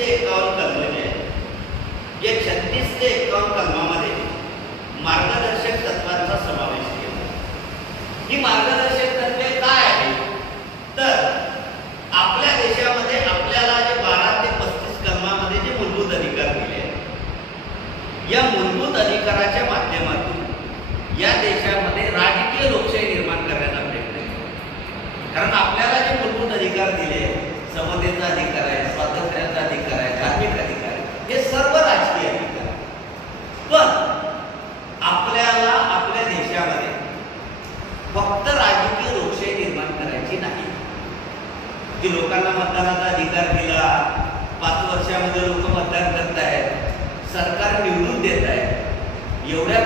ते एकावन्न कलमे आहेत. या छत्तीस ते एकावन्न कलमामध्ये मार्गदर्शक तत्वांचा समावेश केला. ही मार्गदर्शक की लोकांना मतदानाचा अधिकार दिला. पाच वर्षामध्ये लोक मतदान करत आहेत सरकार निवडून देत आहे एवढ्या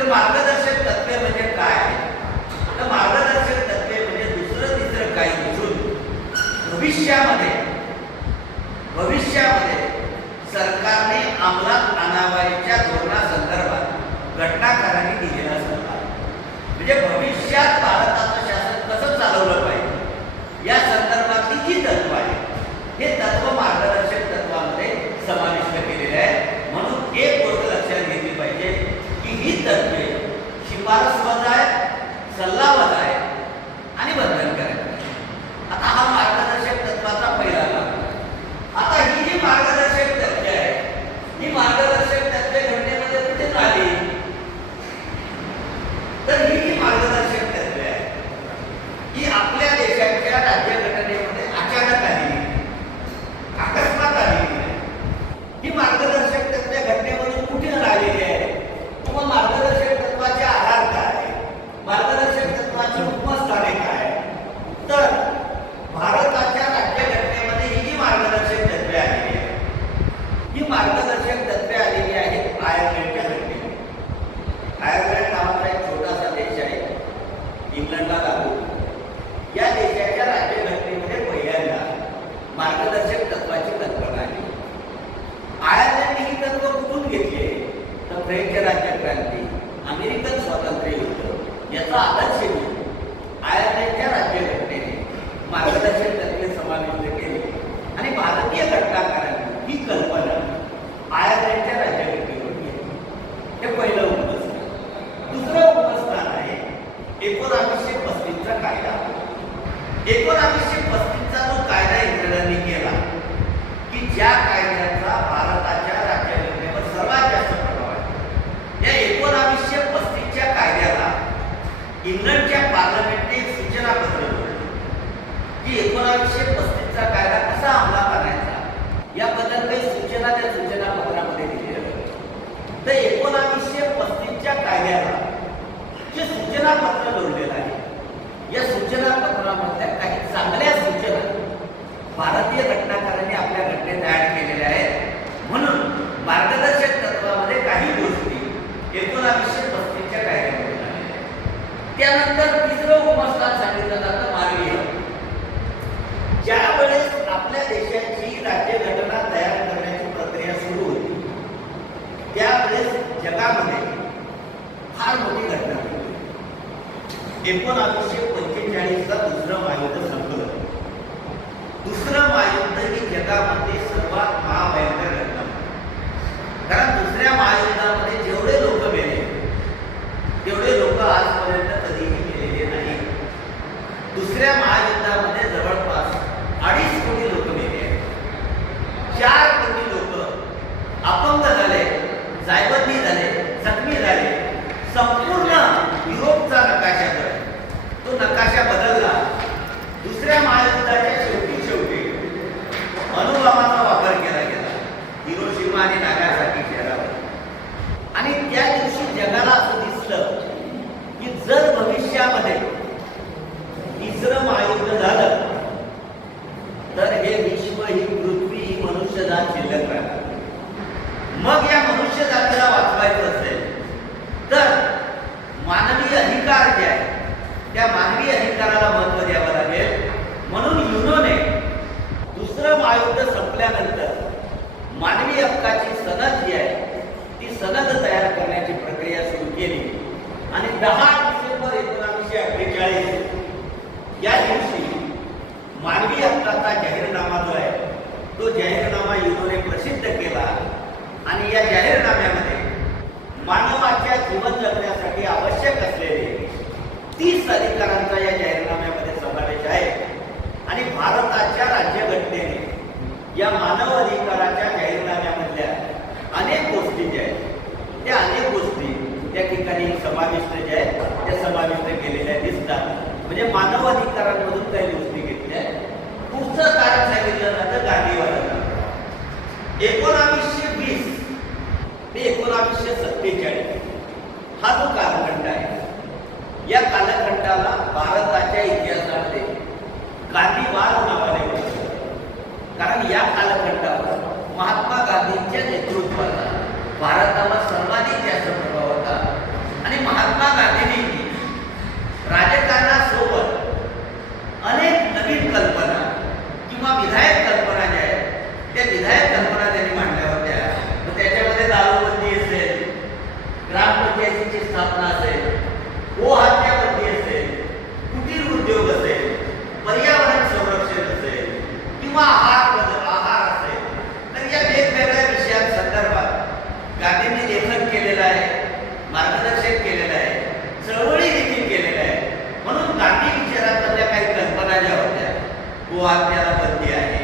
तर मार्गदर्शक म्हणजे काय? मार्गदर्शक म्हणजे दुसरं काही भविष्यामध्ये भविष्यामध्ये सरकारने घटनाकारांनी दिलेला सल्ला. म्हणजे भविष्यात भारतात पार्लमेंटने सूचना पत्र की एकोणावीसशे पस्तीसचा कायदा कसा अंमलात आणायचा? याबद्दल काही सूचना त्या सूचना पत्रामध्ये दिलेल्या होत्या तर एकोणावीसशे पस्तीसच्या कायद्याला जे सूचना पत्र जोडलेलं आहे या सूचना पत्रामधल्या काही चांगल्या सूचना भारतीय घटनाकार आपल्या घटनेत ऍड केलेल्या आहेत म्हणून मार्गदर्शक तत्वामध्ये काही गोष्टी एकोणावीसशे पस्तीसच्या कायद्यामध्ये आलेल्या आहेत. त्यानंतर तिसरं उपस्थान सांगितलं जातं मानवीय ज्यावेळेस आपल्या देशाची राज्यघटना तयार करण्याची प्रक्रिया सुरू होती त्यावेळेस जगामध्ये फार मोठी घटना एकोणावीसशे पंचेचाळीसचा दुसरं महायुद्ध संपलं. दुसरं महायुद्ध ही जगामध्ये सर्वात महाभयंकर घटना कारण दुसऱ्या महायुद्धामध्ये जेवढे लोक मेले तेवढे लोक आजपर्यंत कधीही गेलेले नाही दुसऱ्या महायुद्धामध्ये जवळपास अडीच कोटी लोक मेले आहेत चार कोटी लोक अपंग झाले जायबंदी झाले जखमी झाले संपूर्ण युरोपचा नकाशा जो आहे, तो नकाशा बदलला दुसऱ्या महायुद्धाच्या शेवटी शेवटी अणुबॉम्बाचा वापर केला गेला आणि नागासाकी आणि त्या दिवशी जगाला असं दिसलं की जर भविष्यामध्ये तिसरं महायुद्ध झालं तर हे विश्व ही पृथ्वी ही मनुष्यजात शिल्लक राहणार. मग या मनुष्य जातीला वाचवायचं असेल तर मानवी अधिकार जे आहे त्या मानवी अधिकाराला महत्त्व द्यावं लागेल. म्हणून युनोने दुसरं महायुद्ध संपल्यानंतर मानवी हक्काची सनद जी आहे ती सनद तयार करण्याची प्रक्रिया सुरू केली. आणि दहा डिसेंबर एकोणीसशे अठ्ठेचाळीस या दिवशी मानवी हक्काचा जाहीरनामा जो आहे तो जाहीरनामा युनोने प्रसिद्ध केला. आणि या जाहीरनाम्यामध्ये मानवाच्या जीवन जगण्यासाठी आवश्यक असलेले तीस अधिकारांचा या जाहीरनाम्यामध्ये समावेश आहे. आणि भारताच्या राज्यघटनेने या मानव अधिकार जाहीरनाम्यामधल्या अनेक गोष्टी ज्या आहेत त्या अनेक गोष्टी त्या ठिकाणी समाविष्ट जे आहेत ते समाविष्ट केलेल्या दिसतात. म्हणजे मानव अधिकारांमधून काही गोष्टी घेतल्या पुढचं कारण सांगितलं जातं गांधीवादाला एकोणावीसशे वीस ते एकोणावीसशे सत्तेचाळीस हा जो कालखंड आहे या कालखंडाला भारताच्या इतिहासामध्ये गांधीवाद नावाने कारण या कालखंडावर महात्मा गांधींच्या नेतृत्वाला भारत सर्वाधिक जास्त प्रभाव होता आणि महात्मा गांधींनी राजकारणासोबत अनेक नवीन कल्पना किंवा विधायक कल्पना ज्या आहेत त्या विधायक कल्पना त्यांनी मांडल्या होत्या मग त्याच्यामध्ये दारूबंदी असेल ग्रामपंचायतीची स्थापना असेल गोहत्याबंदी असेल कुटीर उद्योग असेल पर्यावरण संरक्षण असेल किंवा आहार बदल आहार असेल तर या वेगवेगळ्या विषयांसंदर्भात गांधींनी लेखन केलेलं आहे मार्गदर्शन केलेलं आहे चळवळी देखील केलेल्या आहे म्हणून गांधी विचारांमधल्या काही कल्पना ज्या होत्या गोहत्याला बंदी आहे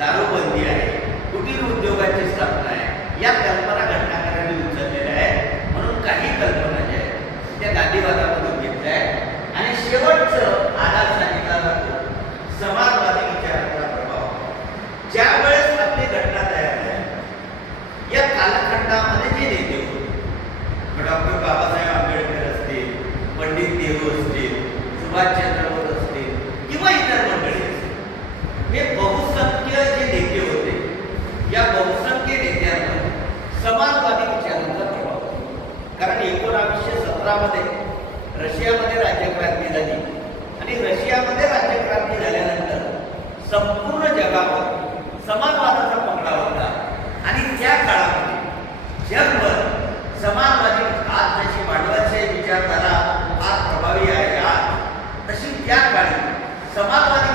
दारूबंदी आहे कुटीर उद्योगाची स्थापना आहे या कल्पना घटनाकारांनी उचललेल्या आहेत. म्हणून काही कल्पना ज्या आहेत त्या गांधीवादामधून घेतल्या आहेत. आणि शेवटचं आधार सांगितला जातो समाजवादी विचारांचा प्रभाव. ज्यावेळेस समाजवादी विचारांचा ठेवा कारण एकोणावीसशे सतरामध्ये रशियामध्ये राज्यक्रांती झाली आणि रशियामध्ये राज्यक्रांती झाल्यानंतर संपूर्ण जगावर समाजवादाचा पकडा होता. आणि त्या काळामध्ये जगभर समाजवादी आज जशी मांडवाचे विचारधारा आज प्रभावी आहे आज तशी त्या काळी समाजवादी